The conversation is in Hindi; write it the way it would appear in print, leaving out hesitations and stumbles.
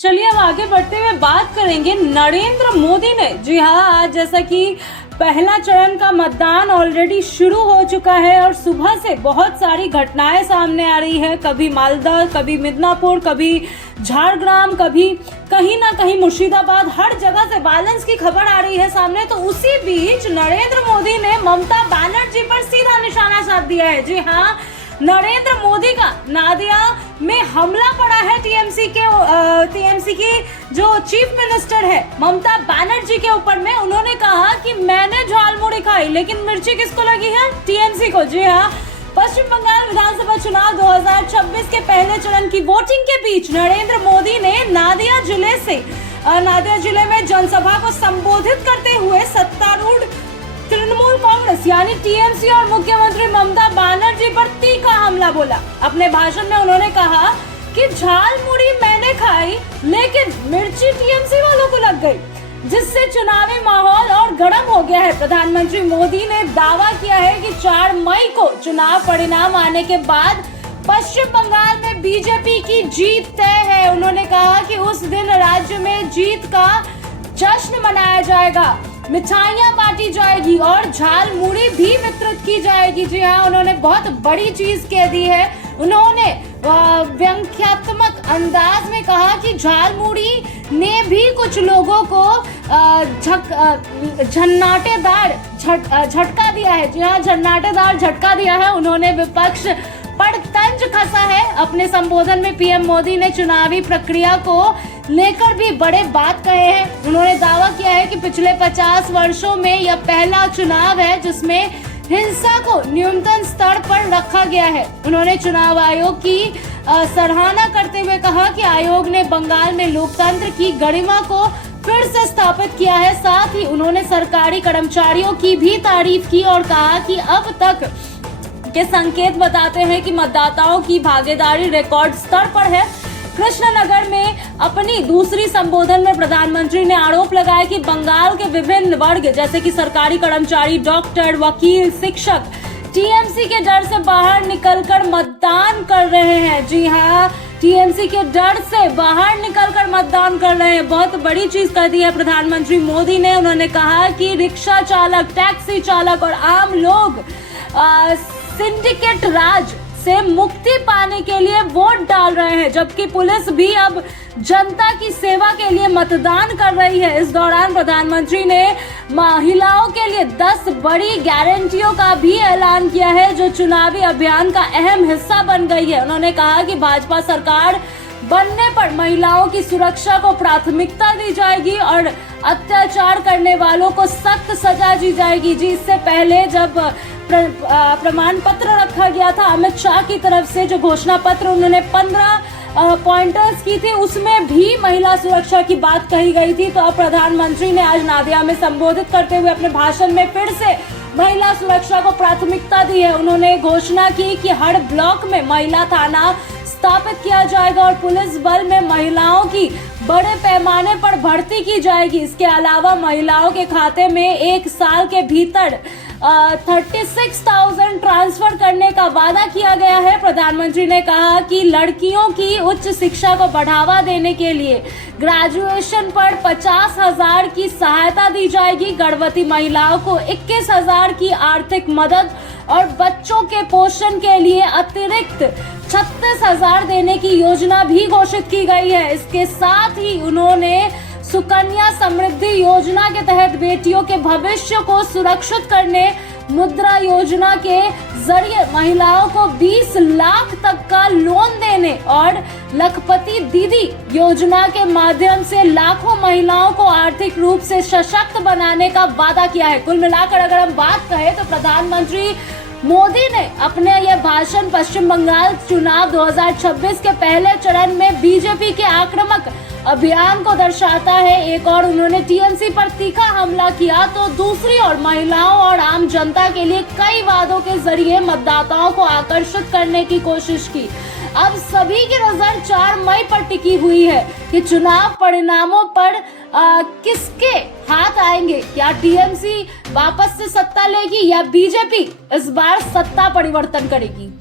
चलिए अब आगे बढ़ते हुए बात करेंगे नरेंद्र मोदी ने। जी हाँ, आज जैसा कि पहला चरण का मतदान ऑलरेडी शुरू हो चुका है और सुबह से बहुत सारी घटनाएं सामने आ रही है। कभी मालदा, कभी मिदनापुर, कभी झारग्राम, कभी कहीं ना कहीं मुर्शिदाबाद, हर जगह से वायलेंस की खबर आ रही है सामने। तो उसी बीच नरेंद्र मोदी ने ममता बनर्जी पर सीधा निशाना साध दिया है। जी हाँ, नरेंद्र मोदी का नादिया में हमला पड़ा है। टीएमसी की जो चीफ मिनिस्टर है ममता बनर्जी के ऊपर में उन्होंने कहा कि मैंने झालमुड़ी खाई, लेकिन मिर्ची किसको लगी है? टीएमसी को। जी हाँ, पश्चिम बंगाल विधानसभा चुनाव 2026 के पहले चरण की वोटिंग के बीच नरेंद्र मोदी ने नादिया जिले में जनसभा को संबोधित करते हुए सत्तारूढ़ तृणमूल कांग्रेस यानी टीएमसी और मुख्यमंत्री ममता बनर्जी पर तीखा हमला बोला। अपने भाषण में उन्होंने कहा कि झालमुड़ी मैंने खाई, लेकिन मिर्ची टीएमसी वालों को लग गई, जिससे चुनावी माहौल और गर्म हो गया है। प्रधानमंत्री मोदी ने दावा किया है कि 4 मई को चुनाव परिणाम आने के बाद पश्चिम बंगाल में बीजेपी की जीत तय है। उन्होंने कहा कि उस दिन राज्य में जीत का जश्न मनाया जाएगा, मिठाइयां बांटी जाएगी और झालमुड़ी भी वितरित की जाएगी। जी हाँ, उन्होंने बहुत बड़ी चीज कह दी है। उन्होंने व्यंग्यात्मक अंदाज में कहा कि झालमुड़ी ने भी कुछ लोगों को झन्नाटेदार झटका दिया है। जी हाँ, झन्नाटेदार झटका दिया है। उन्होंने विपक्ष पर तंज कसा है। अपने संबोधन में पीएम मोदी ने चुनावी प्रक्रिया को लेकर भी बड़े बात कहे हैं। उन्होंने दावा किया है कि पिछले 50 वर्षों में यह पहला चुनाव है जिसमें हिंसा को न्यूनतम स्तर पर रखा गया है। उन्होंने चुनाव आयोग की सराहना करते हुए कहा कि आयोग ने बंगाल में लोकतंत्र की गरिमा को फिर से स्थापित किया है। साथ ही उन्होंने सरकारी कर्मचारियों की भी तारीफ की और कहा कि अब तक के संकेत बताते हैं कि मतदाताओं की भागीदारी रिकॉर्ड स्तर पर है। कृष्णनगर में अपनी दूसरी संबोधन में प्रधानमंत्री ने आरोप लगाया कि बंगाल के विभिन्न वर्ग जैसे कि सरकारी कर्मचारी, डॉक्टर, वकील, शिक्षक टीएमसी के डर से बाहर निकलकर मतदान कर रहे हैं। जी हाँ, टीएमसी के डर से बाहर निकलकर मतदान कर रहे हैं। बहुत बड़ी चीज कर दी है प्रधानमंत्री मोदी ने। उन्होंने कहा कि रिक्शा चालक, टैक्सी चालक और आम लोग सिंडिकेट राज से मुक्ति पाने के लिए वोट डाल रहे हैं, जबकि पुलिस भी अब जनता की सेवा के लिए मतदान कर रही है। इस दौरान प्रधानमंत्री ने महिलाओं के लिए 10 बड़ी गारंटियों का भी ऐलान किया है, जो चुनावी अभियान का अहम हिस्सा बन गई है। उन्होंने कहा कि भाजपा सरकार बनने पर महिलाओं की सुरक्षा को प्राथमिकता दी जाएगी और अत्याचार करने वालों को सख्त सजा दी जाएगी। जी, इससे पहले जब प्रमाण पत्र रखा गया था अमित शाह की तरफ से, जो घोषणा पत्र उन्होंने 15 पॉइंटर्स की थी, उसमें भी महिला सुरक्षा की बात कही गई थी। तो अब प्रधानमंत्री ने आज नादिया में संबोधित करते हुए अपने भाषण में फिर से महिला सुरक्षा को प्राथमिकता दी है। उन्होंने घोषणा की कि हर ब्लॉक में महिला थाना स्थापित किया जाएगा और पुलिस बल में महिलाओं की बड़े पैमाने पर भर्ती की जाएगी। इसके अलावा महिलाओं के खाते में 1 साल के भीतर 36,000 ट्रांसफर करने का वादा किया गया है। प्रधानमंत्री ने कहा कि लड़कियों की उच्च शिक्षा को बढ़ावा देने के लिए ग्रेजुएशन पर 50,000 की सहायता दी जाएगी। गर्भवती महिलाओं को 21,000 की आर्थिक मदद और बच्चों के पोषण के लिए अतिरिक्त 36,000 देने की योजना भी घोषित की गई है। इसके साथ ही उन्होंने सुकन्या समृद्धि योजना के तहत बेटियों के भविष्य को सुरक्षित करने, मुद्रा योजना के जरिए महिलाओं को 20 लाख तक का लोन देने और लखपति दीदी योजना के माध्यम से लाखों महिलाओं को आर्थिक रूप से सशक्त बनाने का वादा किया है। कुल मिलाकर अगर हम बात करें तो प्रधानमंत्री मोदी ने अपने यह भाषण पश्चिम बंगाल चुनाव 2026 के पहले चरण में बीजेपी के आक्रामक अभियान को दर्शाता है। एक और उन्होंने टीएमसी पर तीखा हमला किया, तो दूसरी ओर महिलाओं और आम जनता के लिए कई वादों के जरिए मतदाताओं को आकर्षित करने की कोशिश की। अब सभी की नजर 4 मई पर टिकी हुई है कि चुनाव परिणामों पर किसके हाथ आएंगे। क्या टीएमसी वापस से सत्ता लेगी या बीजेपी इस बार सत्ता परिवर्तन करेगी?